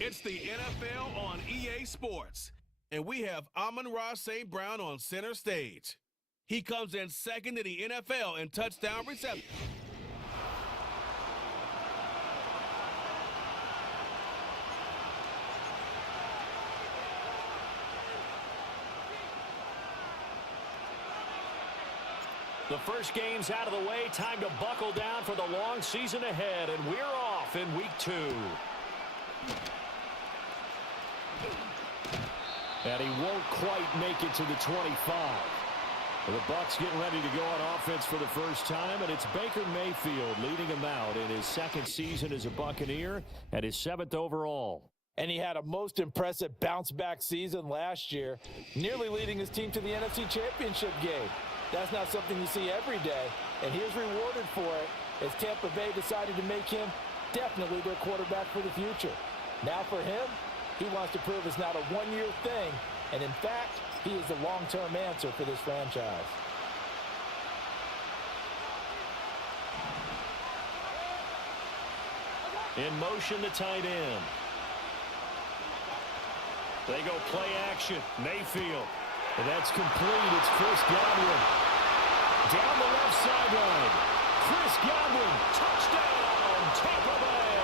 It's the NFL on EA Sports, and we have Amon-Ra St. Brown on center stage. He comes in second in the NFL in touchdown reception. The first game's out of the way. Time to buckle down for the long season ahead, and we're off in week 2. And he won't quite make it to the 25. The Bucs getting ready to go on offense for the first time, and it's Baker Mayfield leading him out in his second season as a Buccaneer and his 7th overall. And he had a most impressive bounce-back season last year, nearly leading his team to the NFC Championship game. That's not something you see every day, and he was rewarded for it as Tampa Bay decided to make him definitely their quarterback for the future. Now for him, he wants to prove it's not a one-year thing, and in fact, he is the long-term answer for this franchise. In motion, the tight end. They go play action. Mayfield. And that's complete. It's Chris Godwin. Down the left sideline. Chris Godwin. Touchdown, Tampa Bay.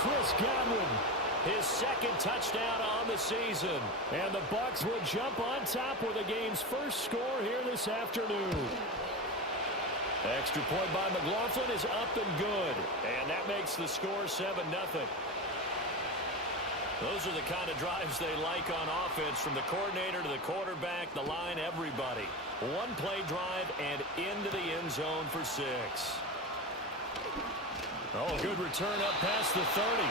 Chris Godwin, his second touchdown on the season. And the Bucs will jump on top with the game's first score here this afternoon. Extra point by McLaughlin is up and good. And that makes the score 7-0. Those are the kind of drives they like on offense, from the coordinator to the quarterback, the line, everybody. One play drive and into the end zone for 6. Oh, good return up past the 30.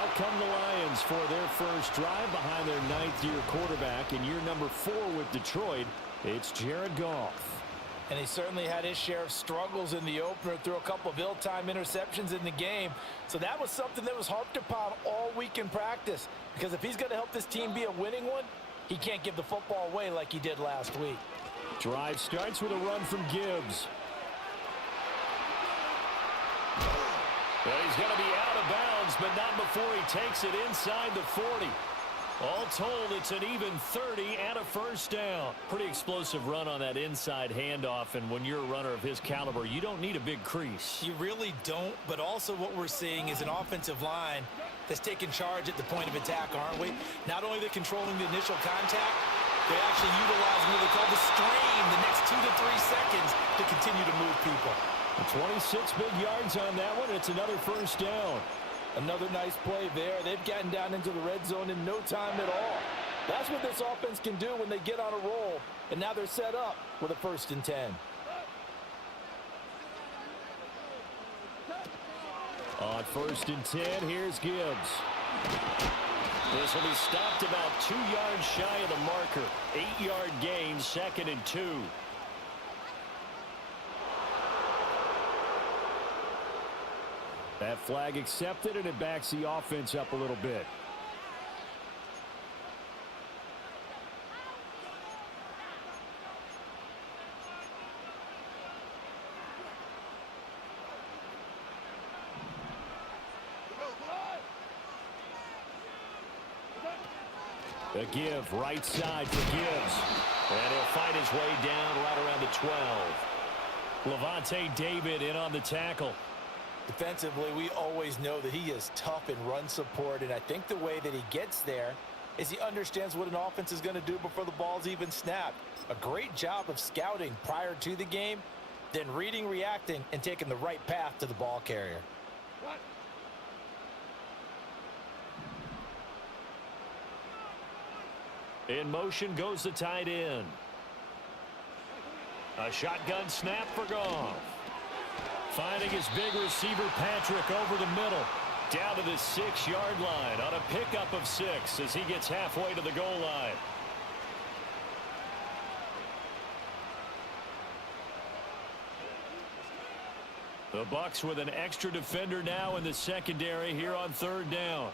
Out come the Lions for their first drive behind their 9th-year quarterback. In year number 4 with Detroit, it's Jared Goff. And he certainly had his share of struggles in the opener, threw a couple of ill-timed interceptions in the game. So that was something that was harped upon all week in practice. Because if he's going to help this team be a winning one, he can't give the football away like he did last week. Drive starts with a run from Gibbs. Well, he's going to be out of bounds, but not before he takes it inside the 40. All told, it's an even 30 and a first down. Pretty explosive run on that inside handoff, and when you're a runner of his caliber, you don't need a big crease. You really don't, but also what we're seeing is an offensive line that's taking charge at the point of attack, aren't we? Not only are they controlling the initial contact, they're actually utilizing what they call the strain the next 2 to 3 seconds to continue to move people. 26 big yards on that one. It's another first down. Another nice play there. They've gotten down into the red zone in no time at all. That's what this offense can do when they get on a roll. And now they're set up with a 1st and 10. On 1st and 10, here's Gibbs. This will be stopped about 2 yards shy of the marker. 8-yard gain, 2nd and 2. That flag accepted, and it backs the offense up a little bit. A give, right side for Gibbs. And he'll fight his way down right around the 12. Levante David in on the tackle. Defensively, we always know that he is tough in run support, and I think the way that he gets there is he understands what an offense is going to do before the ball's even snapped. A great job of scouting prior to the game, then reading, reacting, and taking the right path to the ball carrier. In motion goes the tight end. A shotgun snap for Goff. Finding his big receiver, Patrick, over the middle. Down to the 6-yard line on a pickup of 6 as he gets halfway to the goal line. The Bucs with an extra defender now in the secondary here on 3rd down.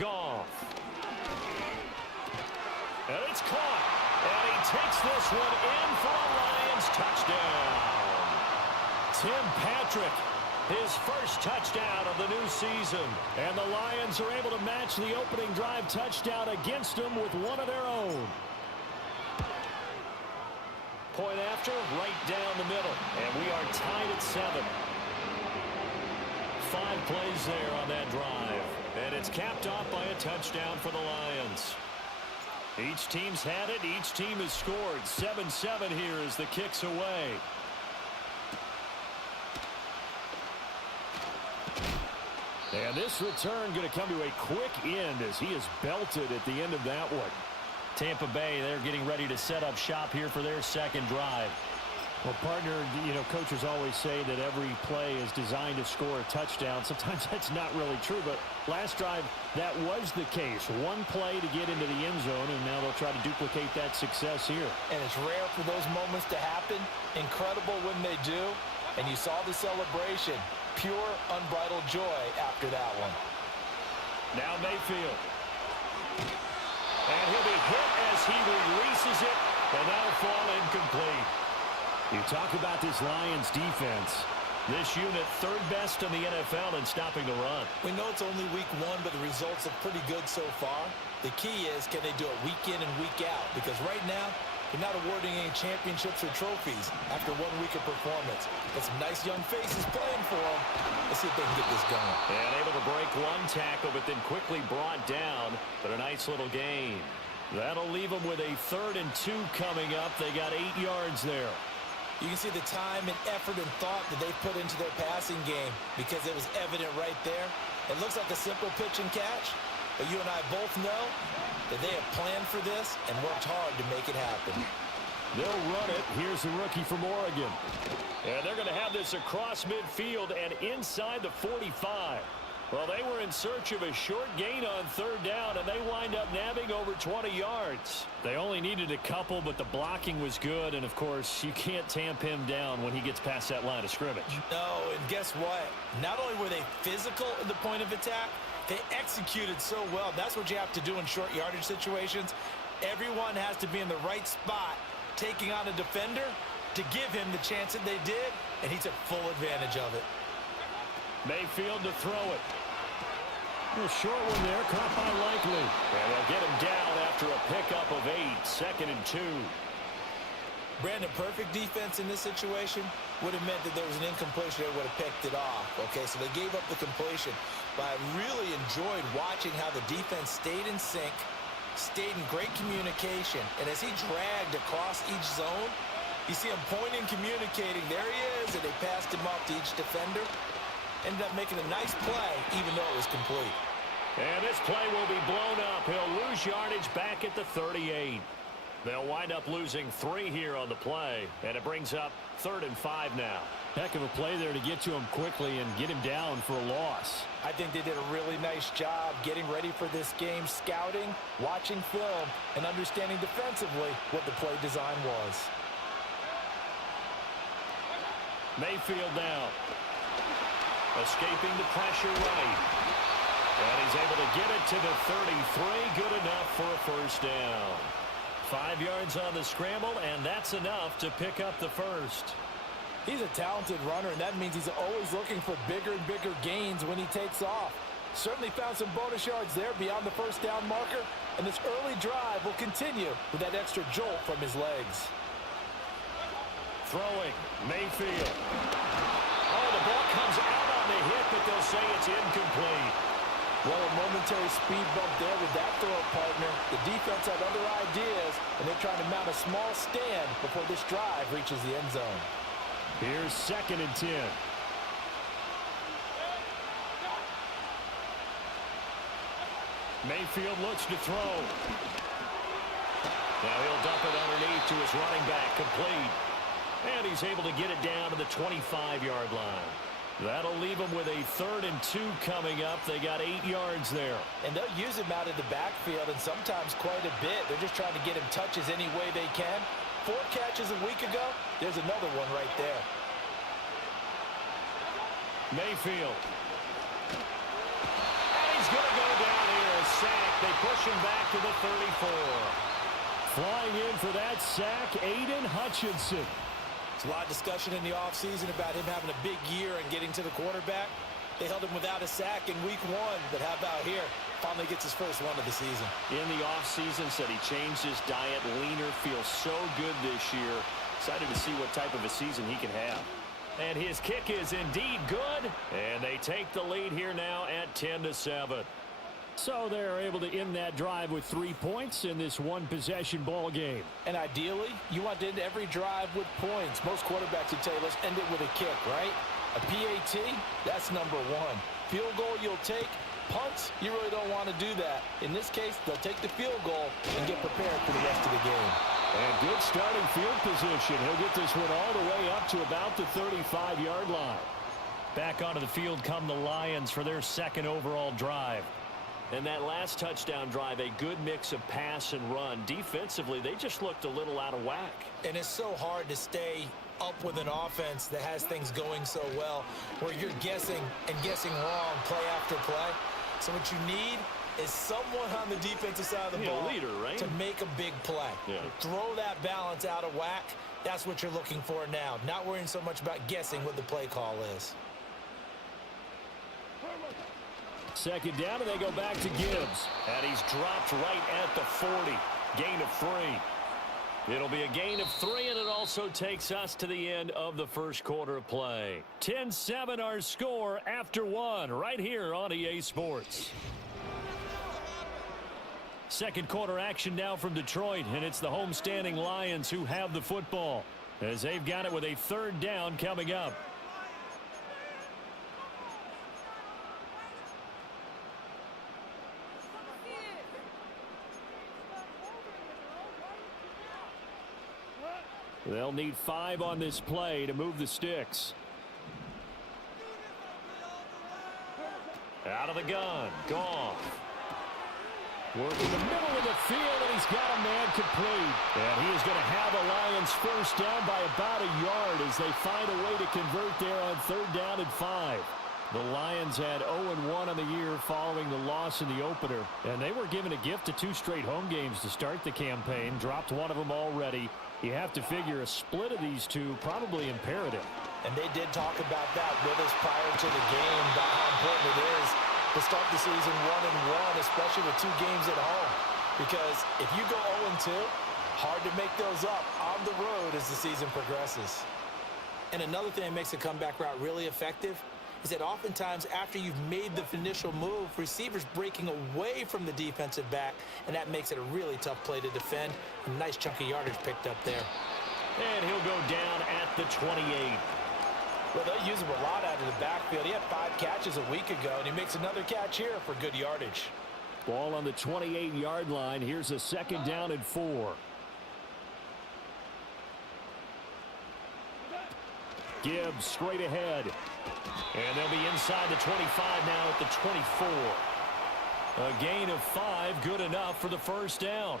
Goff. And it's caught. And he takes this one in for a Lions touchdown. Tim Patrick, his first touchdown of the new season. And the Lions are able to match the opening drive touchdown against them with one of their own. Point after, right down the middle. And we are tied at 7. 5 plays there on that drive. And it's capped off by a touchdown for the Lions. Each team's had it. Each team has scored. 7-7 here as the kick's away. And this return going to come to a quick end as he is belted at the end of that one. Tampa Bay, they're getting ready to set up shop here for their second drive. Well, partner, coaches always say that every play is designed to score a touchdown. Sometimes that's not really true, but last drive, that was the case. One play to get into the end zone, and now they'll try to duplicate that success here. And it's rare for those moments to happen. Incredible when they do. And you saw the celebration. Pure, unbridled joy after that one. Now Mayfield. And he'll be hit as he releases it, and that'll fall incomplete. You talk about this Lions defense. This unit third best in the NFL in stopping the run. We know it's only week 1, but the results are pretty good so far. The key is, can they do it week in and week out? Because right now, they're not awarding any championships or trophies after 1 week of performance. Got some nice young faces playing for them. Let's see if they can get this going. And able to break one tackle, but then quickly brought down. But a nice little gain. That'll leave them with a 3rd and 2 coming up. They got 8 yards there. You can see the time and effort and thought that they put into their passing game because it was evident right there. It looks like a simple pitch and catch, but you and I both know that they have planned for this and worked hard to make it happen. They'll run it. Here's the rookie from Oregon. And they're going to have this across midfield and inside the 45. Well, they were in search of a short gain on 3rd down, and they wind up nabbing over 20 yards. They only needed a couple, but the blocking was good, and, of course, you can't tamp him down when he gets past that line of scrimmage. No, and guess what? Not only were they physical at the point of attack, they executed so well. That's what you have to do in short yardage situations. Everyone has to be in the right spot, taking on a defender to give him the chance that they did, and he took full advantage of it. Mayfield to throw it. A short one there, caught by Likely. And they'll get him down after a pickup of 8, 2nd and 2. Brandon, perfect defense in this situation would have meant that there was an incompletion. They would have picked it off. Okay, so they gave up the completion. But I really enjoyed watching how the defense stayed in sync, stayed in great communication. And as he dragged across each zone, you see him pointing, communicating. There he is, and they passed him off to each defender. Ended up making a nice play, even though it was complete. And this play will be blown up. He'll lose yardage back at the 38. They'll wind up losing 3 here on the play, and it brings up 3rd and 5 now. Heck of a play there to get to him quickly and get him down for a loss. I think they did a really nice job getting ready for this game, scouting, watching film, and understanding defensively what the play design was. Mayfield now. Escaping the pressure right. And he's able to get it to the 33. Good enough for a 1st down. 5 yards on the scramble, and that's enough to pick up the 1st. He's a talented runner, and that means he's always looking for bigger and bigger gains when he takes off. Certainly found some bonus yards there beyond the 1st down marker, and this early drive will continue with that extra jolt from his legs. Throwing, Mayfield. Oh, the ball comes out on the hit, but they'll say it's incomplete. Well, a momentary speed bump there with that throw, partner. The defense had other ideas, and they're trying to mount a small stand before this drive reaches the end zone. Here's 2nd and 10. Mayfield looks to throw. Now he'll dump it underneath to his running back, complete. And he's able to get it down to the 25-yard line. That'll leave them with a 3rd and 2 coming up. They got 8 yards there. And they'll use him out of the backfield, and sometimes quite a bit. They're just trying to get him touches any way they can. 4 catches a week ago. There's another one right there. Mayfield. And he's going to go down here. A sack. They push him back to the 34. Flying in for that sack, Aiden Hutchinson. There's a lot of discussion in the offseason about him having a big year and getting to the quarterback. They held him without a sack in week 1, but how about here? Finally gets his first one of the season. In the offseason, said he changed his diet, leaner, feels so good this year. Excited to see what type of a season he can have. And his kick is indeed good, and they take the lead here now at 10-7. So they're able to end that drive with 3 points in this one-possession ball game. And ideally, you want to end every drive with points. Most quarterbacks would tell you, let's end it with a kick, right? A PAT, that's number 1. Field goal you'll take. Punts, you really don't want to do that. In this case, they'll take the field goal and get prepared for the rest of the game. And good starting field position. He'll get this one all the way up to about the 35-yard line. Back onto the field come the Lions for their second overall drive. And that last touchdown drive, a good mix of pass and run. Defensively, they just looked a little out of whack. And it's so hard to stay up with an offense that has things going so well, where you're guessing and guessing wrong play after play. So what you need is someone on the defensive side of the ball leader, right? to make a big play. Yeah. Throw that balance out of whack. That's what you're looking for now. Not worrying so much about guessing what the play call is. Second down, and they go back to Gibbs. And he's dropped right at the 40. Gain of 3. It'll be a gain of 3, and it also takes us to the end of the first quarter of play. 10-7 our score after 1 right here on EA Sports. Second quarter action now from Detroit, and it's the homestanding Lions who have the football as they've got it with a third down coming up. They'll need 5 on this play to move the sticks. Out of the gun. Goff. Working the middle of the field, and he's got a man complete. And he is going to have the Lions first down by about a yard as they find a way to convert there on third down and 5. The Lions had 0-1 on the year following the loss in the opener. And they were given a gift of 2 straight home games to start the campaign. Dropped one of them already. You have to figure a split of these two probably imperative. And they did talk about that with us prior to the game, about how important it is to start the season 1-1, especially with 2 games at home. Because if you go 0-2, hard to make those up on the road as the season progresses. And another thing that makes a comeback route really effective is that oftentimes after you've made the initial move, receivers breaking away from the defensive back, and that makes it a really tough play to defend. A nice chunk of yardage picked up there. And he'll go down at the 28. Well, they'll use him a lot out of the backfield. He had 5 catches a week ago, and he makes another catch here for good yardage. Ball on the 28-yard line. Here's a second down and 4. Gibbs straight ahead. And they'll be inside the 25 now at the 24. A gain of 5, good enough for the first down.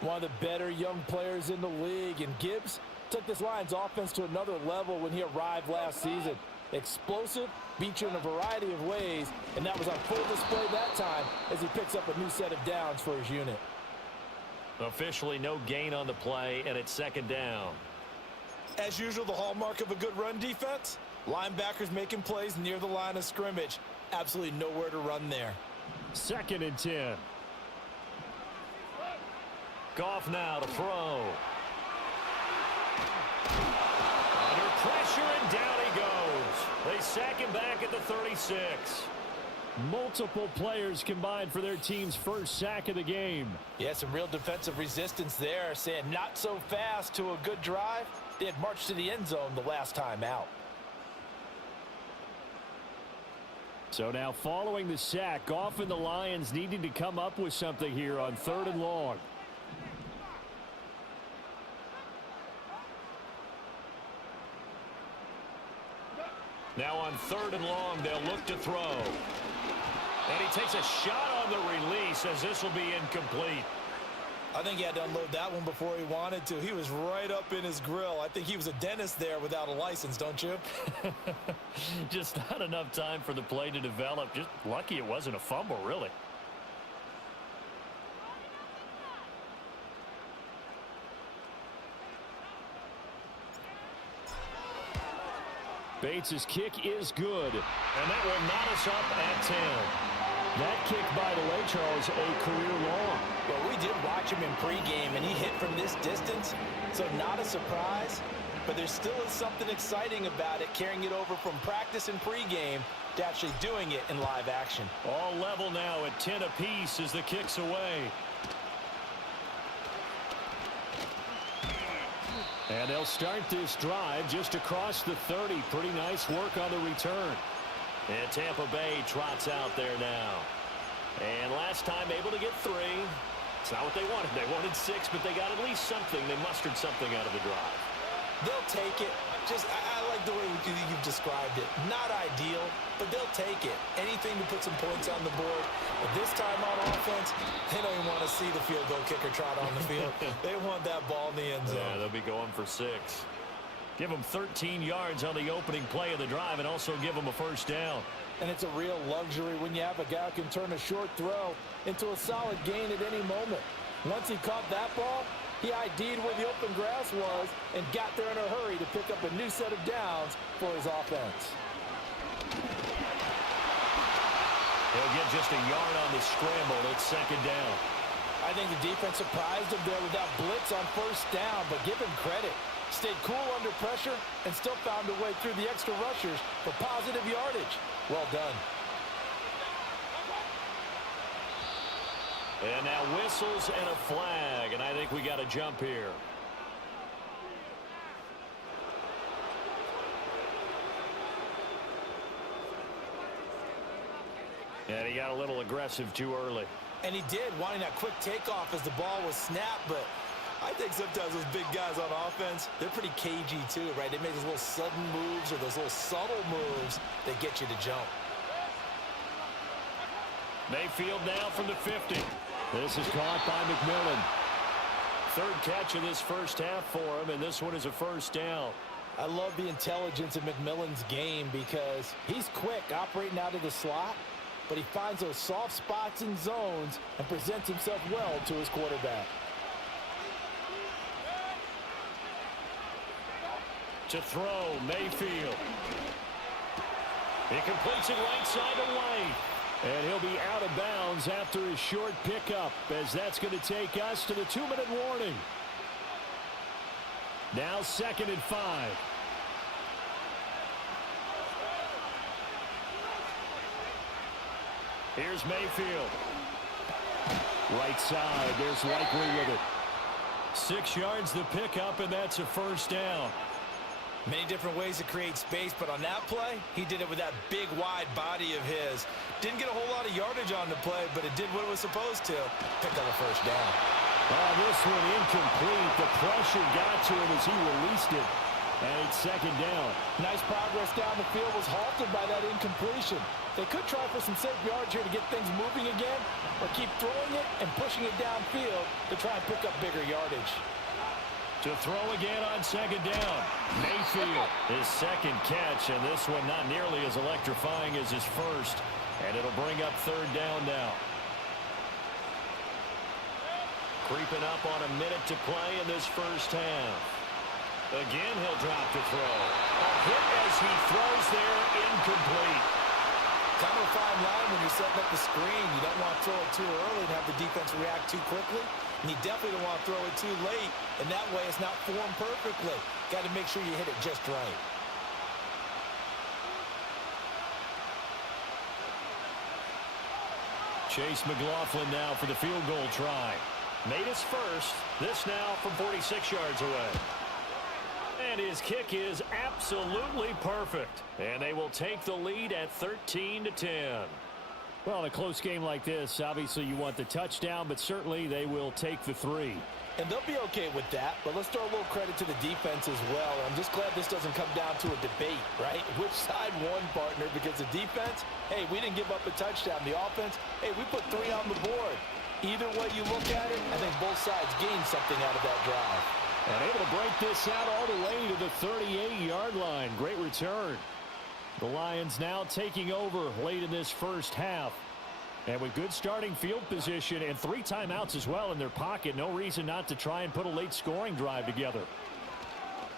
One of the better young players in the league, and Gibbs took this Lions offense to another level when he arrived last season. Explosive, beat you in a variety of ways, and that was on full display that time as he picks up a new set of downs for his unit. Officially no gain on the play, and it's second down. As usual, the hallmark of a good run defense, linebackers making plays near the line of scrimmage. Absolutely nowhere to run there. Second and 10. Goff now to throw. Under pressure, and down he goes. They sack him back at the 36. Multiple players combined for their team's first sack of the game. Yeah, some real defensive resistance there, saying not so fast to a good drive. They had marched to the end zone the last time out. So now following the sack, Goff and the Lions needing to come up with something here on 3rd and long. Now on 3rd and long, they'll look to throw. And he takes a shot on the release as this will be incomplete. I think he had to unload that one before he wanted to. He was right up in his grill. I think he was a dentist there without a license, don't you? Just not enough time for the play to develop. Just lucky it wasn't a fumble, really. Bates' kick is good, and that will knot us up at 10. That kick, by the way, Charles, a career long. Well, we did watch him in pregame, and he hit from this distance, so not a surprise. But there still is something exciting about it, carrying it over from practice and pregame to actually doing it in live action. All level now at 10 apiece as the kick's away. And they'll start this drive just across the 30. Pretty nice work on the return. And Tampa Bay trots out there now. And last time able to get 3. It's not what they wanted. They wanted 6, but they got at least something. They mustered something out of the drive. They'll take it. I like the way you've described it. Not ideal, but they'll take it. Anything to put some points on the board. But this time on offense, they don't even want to see the field goal kicker trot on the field. They want that ball in the end zone. Yeah, they'll be going for 6. Give them 13 yards on the opening play of the drive and also give them a first down. And it's a real luxury when you have a guy who can turn a short throw into a solid gain at any moment. Once he caught that ball, he ID'd where the open grass was and got there in a hurry to pick up a new set of downs for his offense. He'll get just a yard on the scramble. It's second down. I think the defense surprised him there with that blitz on first down, but give him credit. Stayed cool under pressure and still found a way through the extra rushers for positive yardage. Well done. And now whistles and a flag, and I think we got a jump here. And he got a little aggressive too early. And he did, wanting that quick takeoff as the ball was snapped, but I think sometimes those big guys on offense, they're pretty cagey too, right? They make those little sudden moves or those little subtle moves that get you to jump. Mayfield now from the 50. This is caught by McMillan. Third catch of this first half for him, and this one is a first down. I love the intelligence of McMillan's game because he's quick operating out of the slot, but he finds those soft spots and zones and presents himself well to his quarterback. To throw, Mayfield. He completes it right side to White. And he'll be out of bounds after his short pickup, as that's going to take us to the 2-minute warning. Now 2nd and 5. Here's Mayfield. Right side, there's Likely with it. 6 yards the pickup, and that's a first down. Many different ways to create space, but on that play, he did it with that big, wide body of his. Didn't get a whole lot of yardage on the play, but it did what it was supposed to. Picked up a first down. Oh, this one incomplete. The pressure got to him as he released it. And it's second down. Nice progress down the field was halted by that incompletion. They could try for some safe yards here to get things moving again, or keep throwing it and pushing it downfield to try and pick up bigger yardage. To throw again on second down. Mayfield, his second catch, and this one not nearly as electrifying as his first. And it'll bring up third down now. Creeping up on a minute to play in this first half. Again, he'll drop to throw. A hit as he throws there, incomplete. Kind of a fine line when you're setting up the screen. You don't want to throw it too early and have the defense react too quickly. And you definitely don't want to throw it too late, and that way it's not formed perfectly. Got to make sure you hit it just right. Chase McLaughlin now for the field goal try. Made his first. This now from 46 yards away. And his kick is absolutely perfect. And they will take the lead at 13-10. Well, in a close game like this, obviously you want the touchdown, but certainly they will take the 3. And they'll be okay with that, but let's throw a little credit to the defense as well. I'm just glad this doesn't come down to a debate, right? Which side won, partner? Because the defense, hey, we didn't give up a touchdown. The offense, hey, we put 3 on the board. Either way you look at it, I think both sides gained something out of that drive. And able to break this out all the way to the 38-yard line. Great return. The Lions now taking over late in this first half. And with good starting field position and 3 timeouts as well in their pocket, no reason not to try and put a late scoring drive together.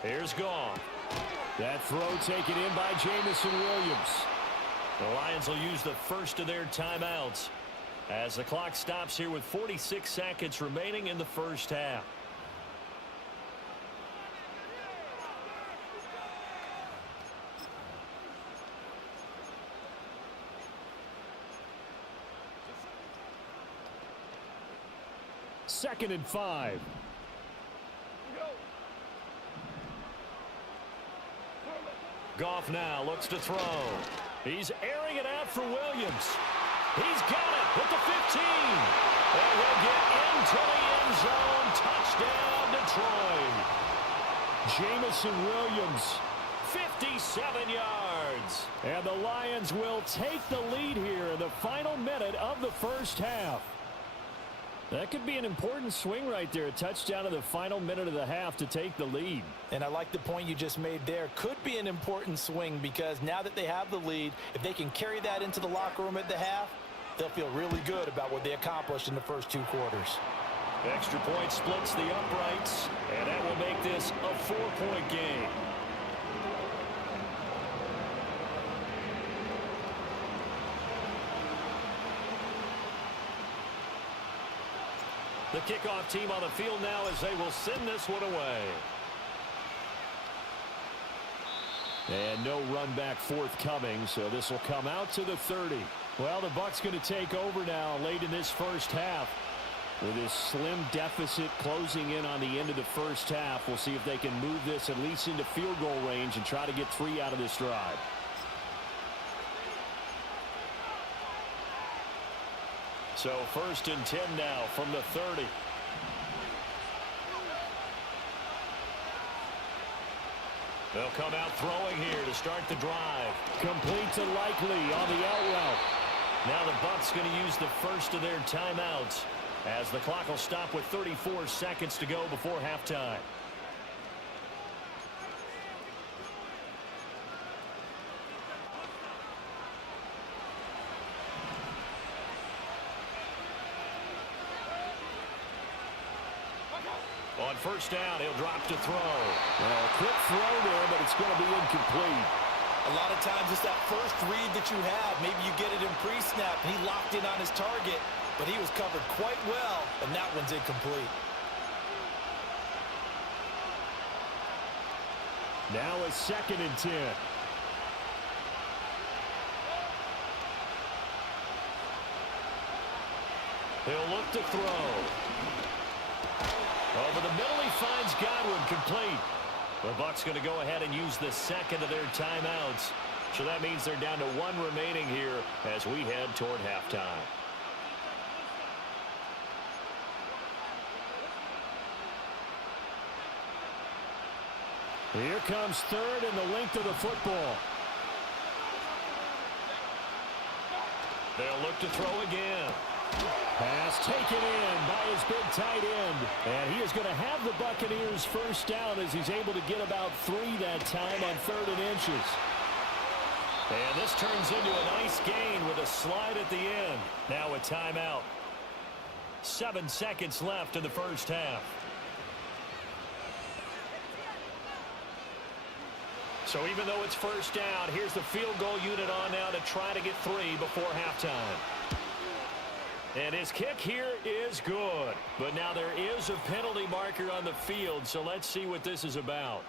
Here's Goff. That throw taken in by Jamison Williams. The Lions will use the first of their timeouts as the clock stops here with 46 seconds remaining in the first half. Second and 5. Goff now looks to throw. He's airing it out for Williams. He's got it with the 15. And he'll get into the end zone. Touchdown, Detroit. Jamison Williams, 57 yards. And the Lions will take the lead here in the final minute of the first half. That could be an important swing right there. A touchdown in the final minute of the half to take the lead. And I like the point you just made there. Could be an important swing because now that they have the lead, if they can carry that into the locker room at the half, they'll feel really good about what they accomplished in the first 2 quarters. Extra point splits the uprights, and that will make this a 4-point game. The kickoff team on the field now as they will send this one away. And no run back forthcoming, so this will come out to the 30. Well, the Bucs going to take over now late in this first half. With this slim deficit closing in on the end of the first half, we'll see if they can move this at least into field goal range and try to get 3 out of this drive. So 1st and 10 now from the 30. They'll come out throwing here to start the drive. Complete to Likely on the out route. Now the Bucs going to use the first of their timeouts as the clock will stop with 34 seconds to go before halftime. On first down, he'll drop to throw. Well, a quick throw there, but it's going to be incomplete. A lot of times it's that first read that you have. Maybe you get it in pre-snap. He locked in on his target, but he was covered quite well, and that one's incomplete. Now a 2nd and 10. He'll look to throw. Over the middle, he finds Godwin, complete. The Bucs going to go ahead and use the second of their timeouts. So that means they're down to 1 remaining here as we head toward halftime. Here comes 3rd and the length of the football. They'll look to throw again. Pass taken in by his big tight end. And he is going to have the Buccaneers first down as he's able to get about 3 that time on 3rd and inches. And this turns into a nice gain with a slide at the end. Now a timeout. 7 seconds left in the first half. So even though it's first down, here's the field goal unit on now to try to get 3 before halftime. And his kick here is good. But now there is a penalty marker on the field, so let's see what this is about.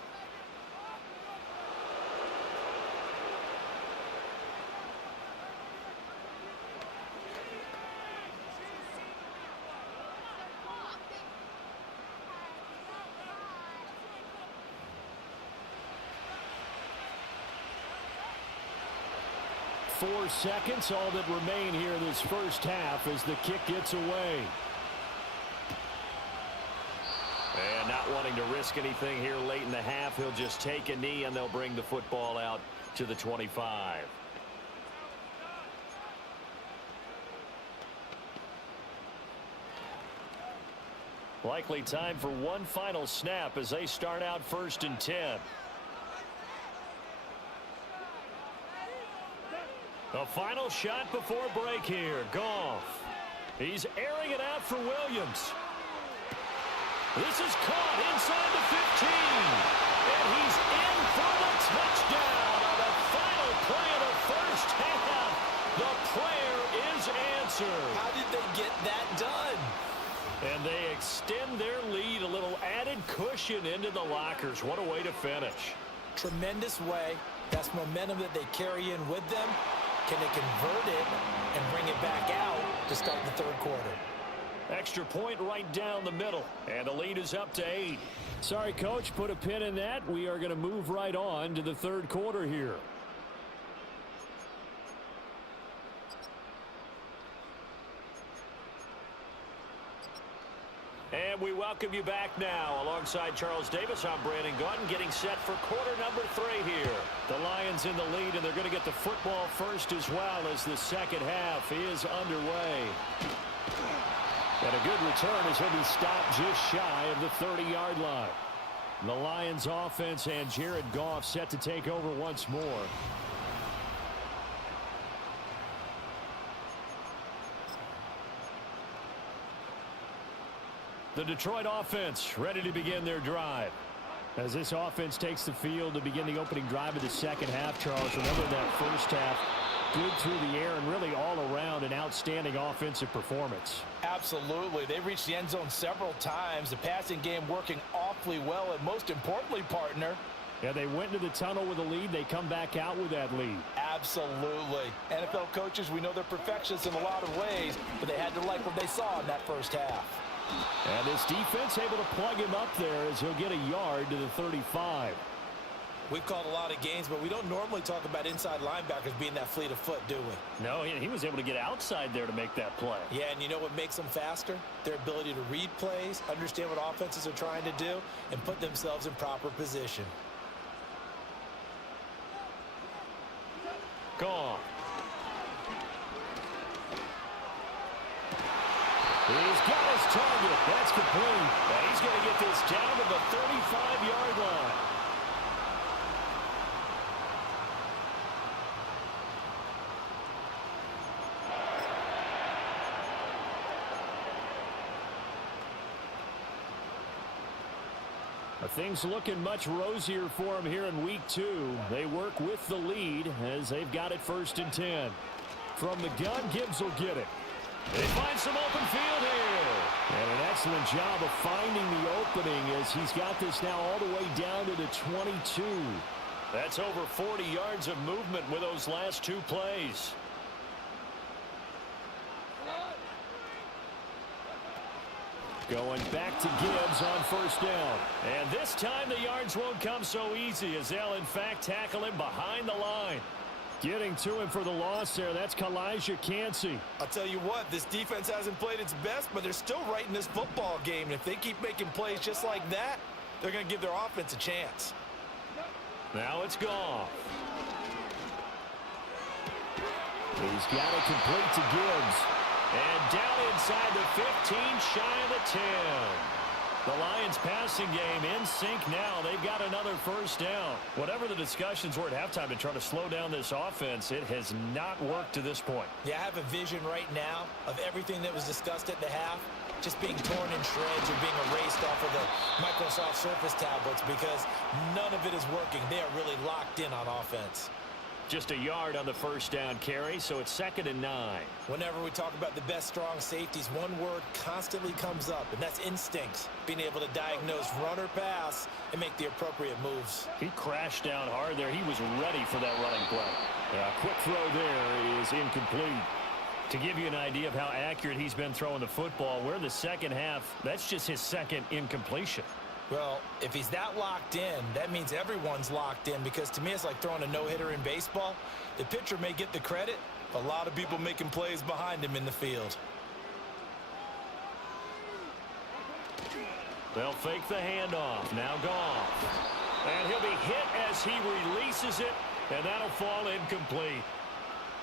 Four seconds, all that remain here in this first half as the kick gets away. And not wanting to risk anything here late in the half, he'll just take a knee and they'll bring the football out to the 25. Likely time for one final snap as they start out 1st and 10. The final shot before break here. Goff. He's airing it out for Williams. This is caught inside the 15. And he's in for a touchdown on the final play of the first half. The prayer is answered. How did they get that done? And they extend their lead, a little added cushion into the lockers. What a way to finish. Tremendous way. That's momentum that they carry in with them. Can they convert it and bring it back out to start the third quarter? Extra point right down the middle. And the lead is up to 8. Sorry, Coach, put a pin in that. We are going to move right on to the third quarter here. And we welcome you back now. Alongside Charles Davis, I'm Brandon Gaudin, getting set for quarter number 3 here. The Lions in the lead, and they're going to get the football first as well as the second half is underway. And a good return as he'll be stopped just shy of the 30-yard line. The Lions offense and Jared Goff set to take over once more. The Detroit offense ready to begin their drive. As this offense takes the field to begin the opening drive of the second half, Charles, remember that first half, good through the air and really all around an outstanding offensive performance. Absolutely. They reached the end zone several times. The passing game working awfully well, and most importantly, partner, Yeah, they went into the tunnel with a lead. They come back out with that lead. absolutely. NFL coaches, we know they're perfectionists in a lot of ways, but they had to like what they saw in that first half. And this defense able to plug him up there as he'll get a yard to the 35. We've called a lot of games, but we don't normally talk about inside linebackers being that fleet of foot, do we? No, he was able to get outside there to make that play. Yeah, and you know what makes them faster? Their ability to read plays, understand what offenses are trying to do, and put themselves in proper position. Gone. He's got his target. That's complete. And he's going to get this down to the 35-yard line. Things looking much rosier for him here in week 2. They work with the lead as they've got it 1st and 10. From the gun, Gibbs will get it. They find some open field here. And an excellent job of finding the opening as he's got this now all the way down to the 22. That's over 40 yards of movement with those last 2 plays. Going back to Gibbs on 1st down. And this time the yards won't come so easy as they'll in fact tackle him behind the line. Getting to him for the loss there, that's Kalijah Cansey. I'll tell you what, this defense hasn't played its best, but they're still right in this football game. And if they keep making plays just like that, they're going to give their offense a chance. Now it's gone. He's got it complete to Gibbs. And down inside the 15, shy of the 10. The Lions passing game in sync now. They've got another 1st down. Whatever the discussions were at halftime to try to slow down this offense, it has not worked to this point. Yeah, I have a vision right now of everything that was discussed at the half just being torn in shreds or being erased off of the Microsoft Surface tablets because none of it is working. They are really locked in on offense. Just a yard on the 1st down carry, so it's 2nd and 9. Whenever we talk about the best strong safeties, one word constantly comes up, and that's instincts. Being able to diagnose run or pass and make the appropriate moves. He crashed down hard there. He was ready for that running play. A quick throw there is incomplete. To give you an idea of how accurate he's been throwing the football, we're in the second half. That's just his 2nd incompletion. Well, if he's that locked in, that means everyone's locked in because to me it's like throwing a no-hitter in baseball. The pitcher may get the credit, but a lot of people making plays behind him in the field. They'll fake the handoff. Now Goff. And he'll be hit as he releases it, and that'll fall incomplete.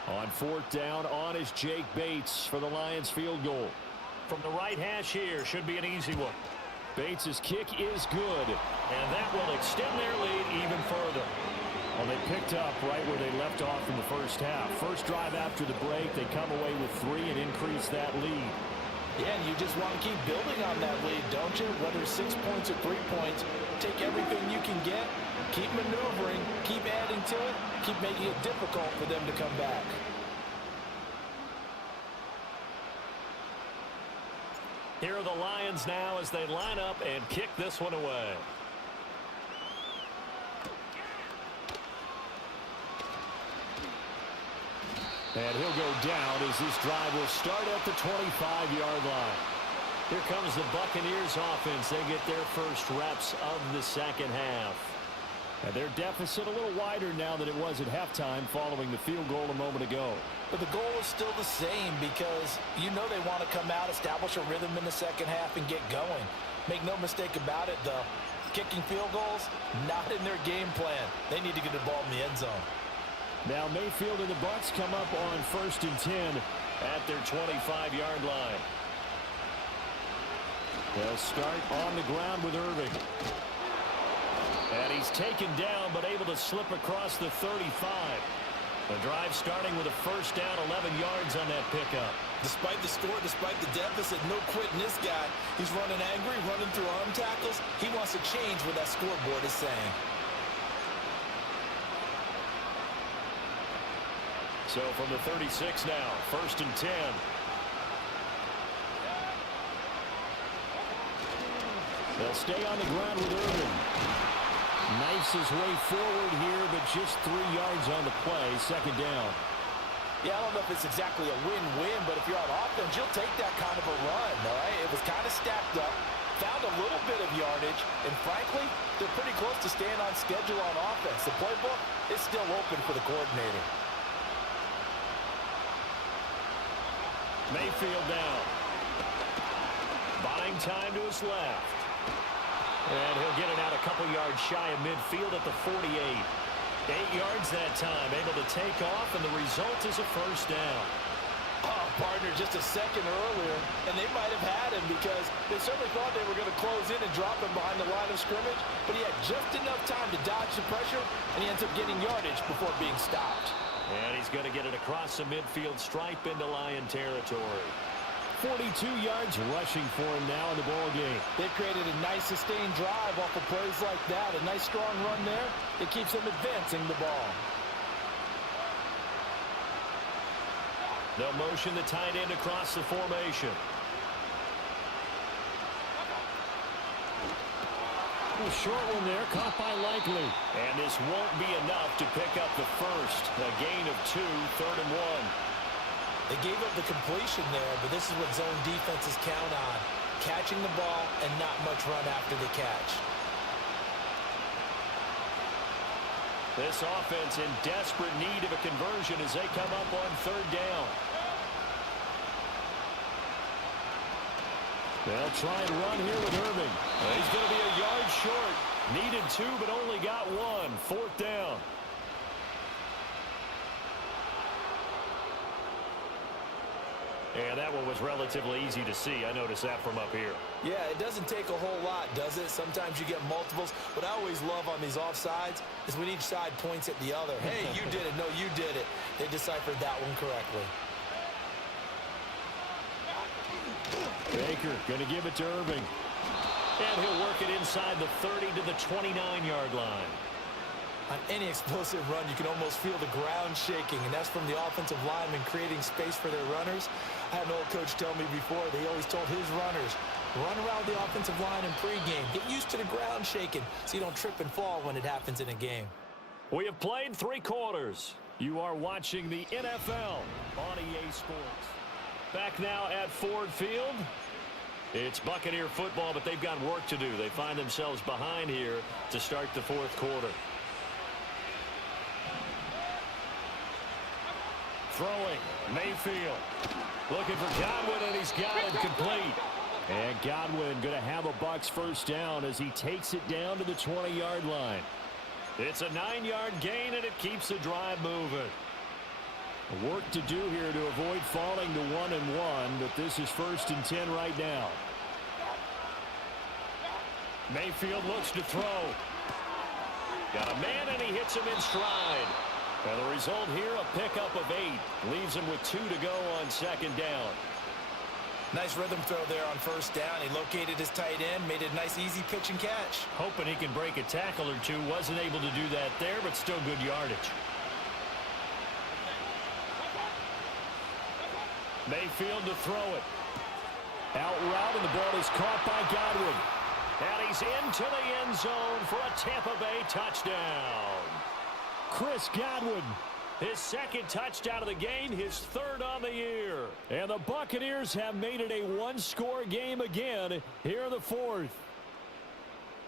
On 4th down, on is Jake Bates for the Lions field goal. From the right hash here, should be an easy one. Bates' kick is good. And that will extend their lead even further. Well, they picked up right where they left off in the first half. First drive after the break, they come away with 3 and increase that lead. Yeah, and you just want to keep building on that lead, don't you? Whether it's 6 points or 3 points, take everything you can get Keep maneuvering, keep adding to it, keep making it difficult for them to come back. Here are the Lions now as they line up and kick this one away. And he'll go down as this drive will start at the 25-yard line. Here comes the Buccaneers offense. They get their first reps of the second half. And their deficit a little wider now than it was at halftime following the field goal a moment ago. But the goal is still the same because you know they want to come out, establish a rhythm in the second half, and get going. Make no mistake about it, though. Kicking field goals, not in their game plan. They need to get the ball in the end zone. Now Mayfield and the Bucs come up on 1st and 10 at their 25-yard line. They'll start on the ground with Irving. And he's taken down but able to slip across the 35. The drive starting with a first down, 11 yards on that pickup. Despite the score, despite the deficit, no quitting this guy. He's running angry, running through arm tackles. He wants to change what that scoreboard is saying. So from the 36 now, 1st and 10. They'll stay on the ground with Irving. Knifes his way forward here, but just 3 yards on the play, 2nd down. Yeah, I don't know if it's exactly a win-win, but if you're on offense, you'll take that kind of a run, all right? It was kind of stacked up, found a little bit of yardage, and frankly, they're pretty close to staying on schedule on offense. The playbook is still open for the coordinator. Mayfield down. Buying time to his left. And he'll get it out a couple yards shy of midfield at the 48. 8 yards that time, able to take off, and the result is a first down. Oh, partner, just a second earlier, and they might have had him because they certainly thought they were going to close in and drop him behind the line of scrimmage, but he had just enough time to dodge the pressure, and he ends up getting yardage before being stopped. And he's going to get it across the midfield stripe into Lion territory. 42 yards rushing for him now in the ball game. They've created a nice sustained drive off of plays like that. A nice strong run there. It keeps them advancing the ball. They'll motion the tight end across the formation. A short one there, caught by Likely. And this won't be enough to pick up the first. A gain of 2, 3rd and 1. They gave up the completion there, but this is what zone defenses count on. Catching the ball and not much run after the catch. This offense in desperate need of a conversion as they come up on 3rd down. They'll try and run here with Irving. He's going to be a yard short. Needed 2, but only got 1. 4th down. And that one was relatively easy to see. I noticed that from up here. Yeah, it doesn't take a whole lot, does it? Sometimes you get multiples. What I always love on these offsides is when each side points at the other. Hey, you did it. No, you did it. They deciphered that one correctly. Baker going to give it to Irving. And he'll work it inside the 30 to the 29-yard line. On any explosive run, you can almost feel the ground shaking, and that's from the offensive linemen creating space for their runners. I had an old coach tell me before, they always told his runners, run around the offensive line in pregame. Get used to the ground shaking so you don't trip and fall when it happens in a game. We have played 3 quarters. You are watching the NFL on EA Sports. Back now at Ford Field. It's Buccaneer football, but they've got work to do. They find themselves behind here to start the 4th quarter. Throwing, Mayfield. Looking for Godwin, and he's got it complete. And Godwin going to have a Bucs first down as he takes it down to the 20-yard line. It's a 9-yard gain, and it keeps the drive moving. Work to do here to avoid falling to 1-1, but this is 1st and 10 right now. Mayfield looks to throw. Got a man, and he hits him in stride. And the result here, a pickup of 8. Leaves him with 2 to go on 2nd down. Nice rhythm throw there on first down. He located his tight end, made it a nice, easy pitch and catch. Hoping he can break a tackle or two. Wasn't able to do that there, but still good yardage. Mayfield to throw it. Out route, and the ball is caught by Godwin. And he's into the end zone for a Tampa Bay touchdown. Chris Godwin, his second touchdown of the game, his third on the year. And the Buccaneers have made it a one-score game again here in the fourth.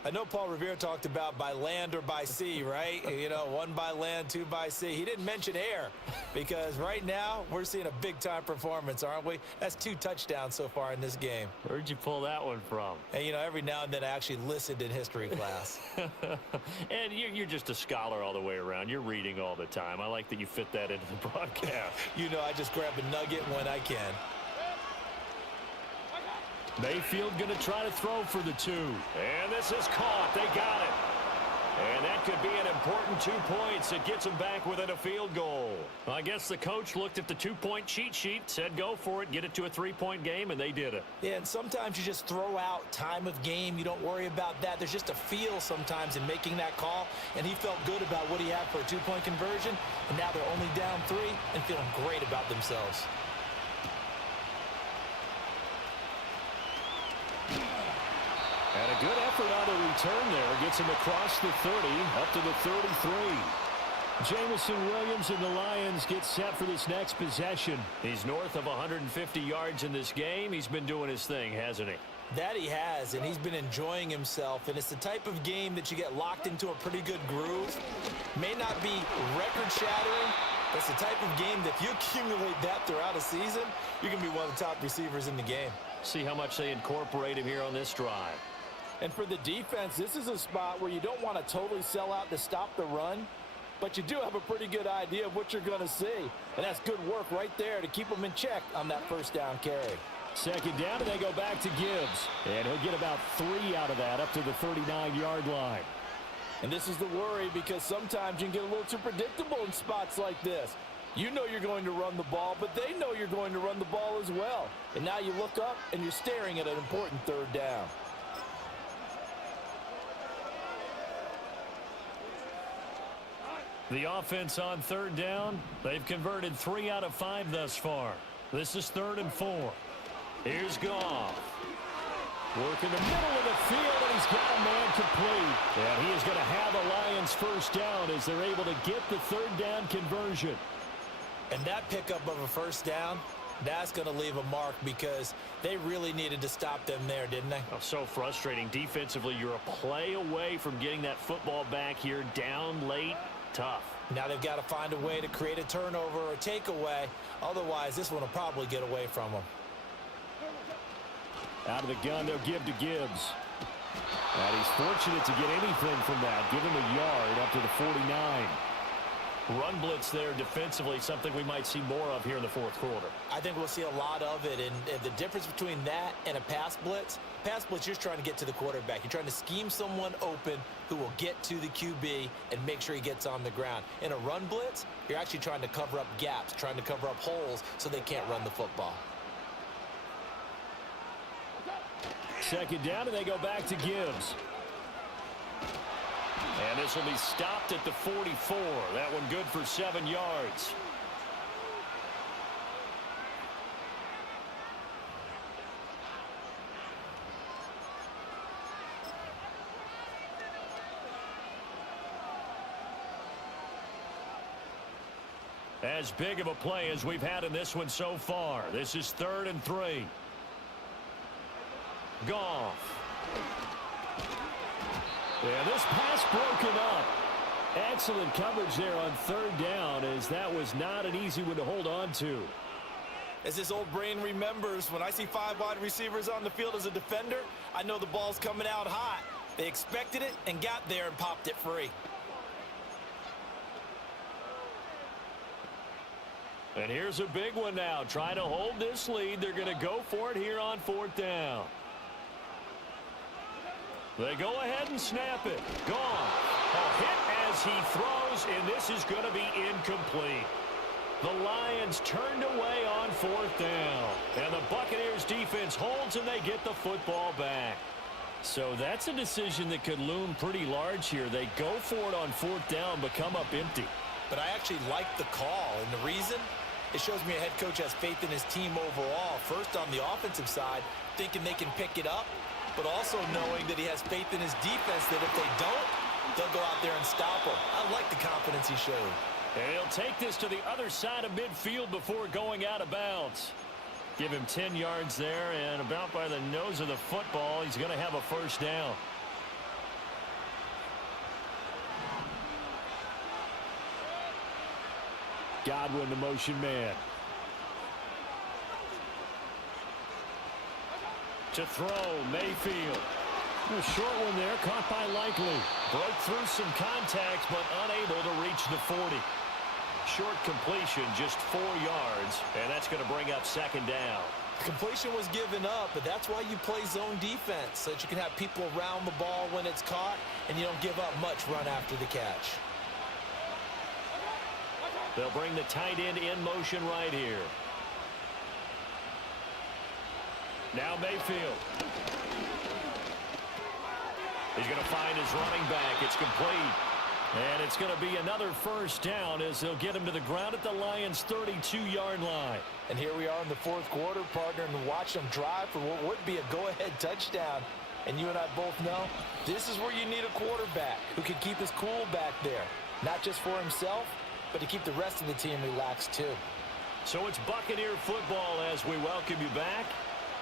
I know Paul Revere talked about by land or by sea, right? You know, one by land, two by sea. He didn't mention air because right now we're seeing a big-time performance, aren't we? That's 2 touchdowns so far in this game. Where'd you pull that one from? And, you know, every now and then I actually listened in history class. And you're just a scholar all the way around. You're reading all the time. I like that you fit that into the broadcast. You know, I just grab a nugget when I can. Mayfield going to try to throw for the 2. And this is caught. They got it. And that could be an important 2 points. It gets them back within a field goal. Well, I guess the coach looked at the 2-point cheat sheet, said go for it, get it to a 3-point game, and they did it. Yeah, and sometimes you just throw out time of game. You don't worry about that. There's just a feel sometimes in making that call, and he felt good about what he had for a 2-point conversion, and now they're only down 3 and feeling great about themselves. And a good effort on the return there. Gets him across the 30, up to the 33. Jamison Williams and the Lions get set for this next possession. He's north of 150 yards in this game. He's been doing his thing, hasn't he? That he has, and he's been enjoying himself. And it's the type of game that you get locked into a pretty good groove. May not be record-shattering, but it's the type of game that if you accumulate that throughout a season, you're going to be one of the top receivers in the game. See how much they incorporate him here on this drive. And for the defense, this is a spot where you don't want to totally sell out to stop the run, but you do have a pretty good idea of what you're going to see. And that's good work right there to keep them in check on that first down carry. Second down, and they go back to Gibbs. And he'll get about 3 out of that, up to the 39-yard line. And this is the worry because sometimes you can get a little too predictable in spots like this. You know you're going to run the ball, but they know you're going to run the ball as well. And now you look up, and you're staring at an important third down. The offense on third down, they've converted 3 out of 5 thus far. This is 3rd and 4. Here's Goff. Work in the middle of the field, and he's got a man complete. And he is going to have the Lions first down as they're able to get the third down conversion. And that pickup of a first down, that's going to leave a mark because they really needed to stop them there, didn't they? Oh, so frustrating. Defensively, you're a play away from getting that football back here down late. Tough. Now they've got to find a way to create a turnover or a takeaway. Otherwise, this one will probably get away from them. Out of the gun, they'll give to Gibbs. And he's fortunate to get anything from that. Give him a yard up to the 49. Run blitz there defensively, something we might see more of here in the fourth quarter. I think we'll see a lot of it, and the difference between that and a pass blitz, you're trying to get to the quarterback. You're trying to scheme someone open who will get to the QB and make sure he gets on the ground. In a run blitz, you're actually trying to cover up gaps, trying to cover up holes so they can't run the football. Second down, and they go back to Gibbs. And this will be stopped at the 44. That one good for 7 yards. As big of a play as we've had in this one so far. This is 3rd and 3. Goff. Yeah, this pass broken up. Excellent coverage there on 3rd down, as that was not an easy one to hold on to. As this old brain remembers, when I see 5 wide receivers on the field as a defender, I know the ball's coming out hot. They expected it and got there and popped it free. And here's a big one now. Trying to hold this lead. They're going to go for it here on 4th down. They go ahead and snap it. Gone. A hit as he throws, and this is going to be incomplete. The Lions turned away on 4th down. And the Buccaneers defense holds and they get the football back. So that's a decision that could loom pretty large here. They go for it on 4th down but come up empty. But I actually like the call, and the reason? It shows me a head coach has faith in his team overall. First on the offensive side, thinking they can pick it up, but also knowing that he has faith in his defense that if they don't, they'll go out there and stop them. I like the confidence he showed. And he'll take this to the other side of midfield before going out of bounds. Give him 10 yards there, and about by the nose of the football, he's going to have a first down. Godwin, the motion man. To throw, Mayfield. A short one there, caught by Likely. Broke through some contact, but unable to reach the 40. Short completion, just 4 yards, and that's going to bring up 2nd down. Completion was given up, but that's why you play zone defense, so that you can have people around the ball when it's caught, and you don't give up much run after the catch. They'll bring the tight end in motion right here. Now Mayfield. He's going to find his running back. It's complete. And it's going to be another first down as they'll get him to the ground at the Lions' 32-yard line. And here we are in the 4th quarter, partner, and watch them drive for what would be a go-ahead touchdown. And you and I both know this is where you need a quarterback who can keep his cool back there. Not just for himself, but to keep the rest of the team relaxed too. So it's Buccaneer football as we welcome you back.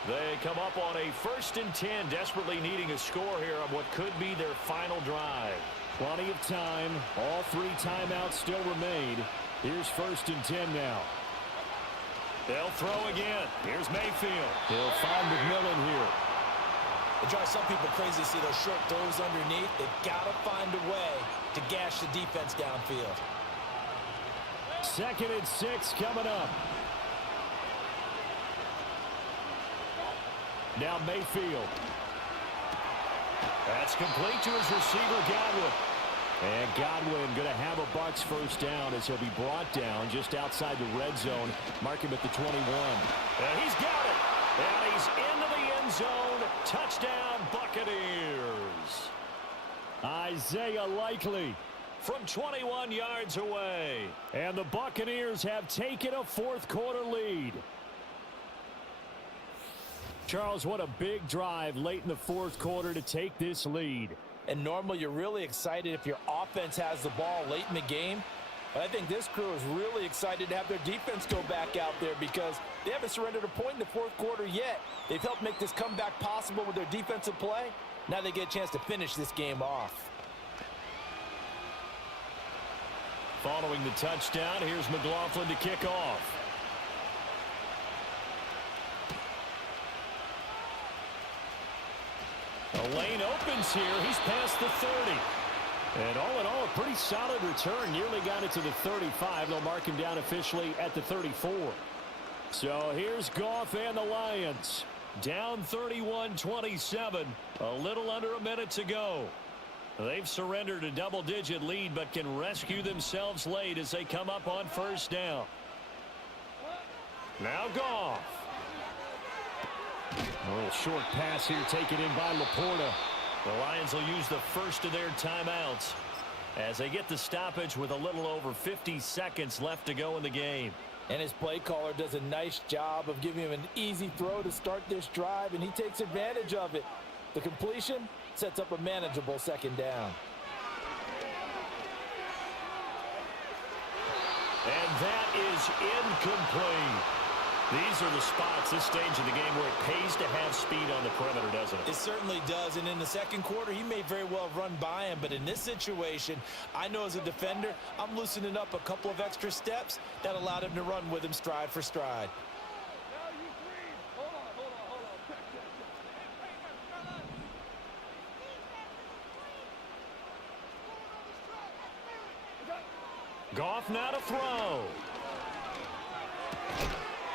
They come up on a 1st and 10, desperately needing a score here on what could be their final drive. Plenty of time. All 3 timeouts still remain. Here's 1st and 10 now. They'll throw again. Here's Mayfield. He'll find McMillan here. It drives some people crazy to see those short throws underneath. They've got to find a way to gash the defense downfield. 2nd and 6 coming up. Now Mayfield. That's complete to his receiver, Godwin. And Godwin going to have a Bucs first down as he'll be brought down just outside the red zone. Mark him at the 21. And he's got it. And he's into the end zone. Touchdown, Buccaneers. Isaiah Likely from 21 yards away. And the Buccaneers have taken a 4th quarter lead. Charles, what a big drive late in the 4th quarter to take this lead. And normally you're really excited if your offense has the ball late in the game. But I think this crew is really excited to have their defense go back out there because they haven't surrendered a point in the 4th quarter yet. They've helped make this comeback possible with their defensive play. Now they get a chance to finish this game off. Following the touchdown, here's McLaughlin to kick off. The lane opens here. He's past the 30. And all in all, a pretty solid return. Nearly got it to the 35. They'll mark him down officially at the 34. So here's Goff and the Lions. Down 31-27. A little under a minute to go. They've surrendered a double-digit lead, but can rescue themselves late as they come up on first down. Now Goff. A little short pass here taken in by Laporta. The Lions will use the first of their timeouts as they get the stoppage with a little over 50 seconds left to go in the game. And his play caller does a nice job of giving him an easy throw to start this drive, and he takes advantage of it. The completion sets up a manageable 2nd down. And that is incomplete. These are the spots, this stage of the game, where it pays to have speed on the perimeter, doesn't it? It certainly does, and in the 2nd quarter, he may very well run by him, but in this situation, I know as a defender, I'm loosening up a couple of extra steps that allowed him to run with him stride for stride. Goff now to throw.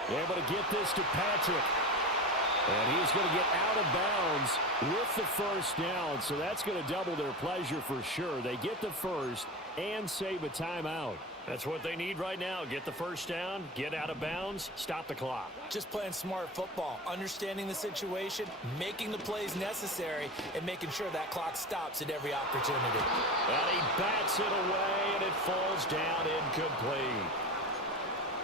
Able to get this to Patrick. And he's going to get out of bounds with the first down. So that's going to double their pleasure for sure. They get the first and save a timeout. That's what they need right now. Get the first down, get out of bounds, stop the clock. Just playing smart football, understanding the situation, making the plays necessary, and making sure that clock stops at every opportunity. And he bats it away, and it falls down incomplete.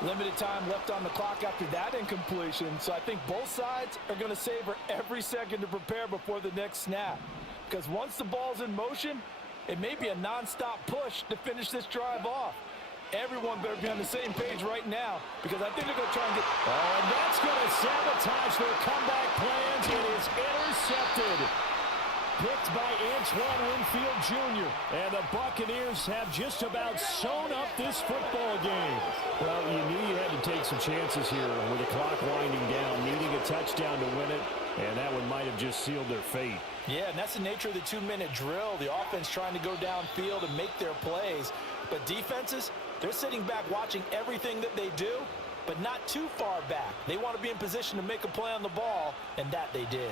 Limited time left on the clock after that incompletion, so I think both sides are going to savor every second to prepare before the next snap. Because once the ball's in motion, it may be a nonstop push to finish this drive off. Everyone better be on the same page right now, because I think they're going to try and get... Oh, and that's going to sabotage their comeback plans. It is intercepted. Picked by Antoine Winfield Jr. And the Buccaneers have just about sewn up this football game. Well, you knew you had to take some chances here with the clock winding down, needing a touchdown to win it, and that one might have just sealed their fate. Yeah, and that's the nature of the 2-minute drill. The offense trying to go downfield and make their plays. But defenses, they're sitting back watching everything that they do, but not too far back. They want to be in position to make a play on the ball, and that they did.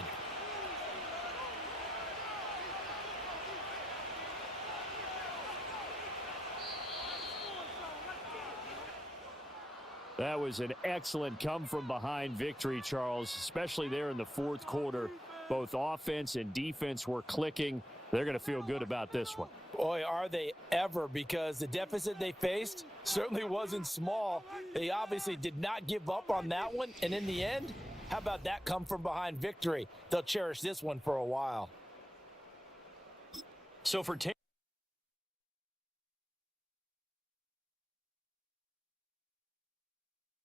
That was an excellent come-from-behind victory, Charles, especially there in the fourth quarter. Both offense and defense were clicking. They're going to feel good about this one. Boy, are they ever, because the deficit they faced certainly wasn't small. They obviously did not give up on that one, and in the end, how about that come-from-behind victory? They'll cherish this one for a while. So for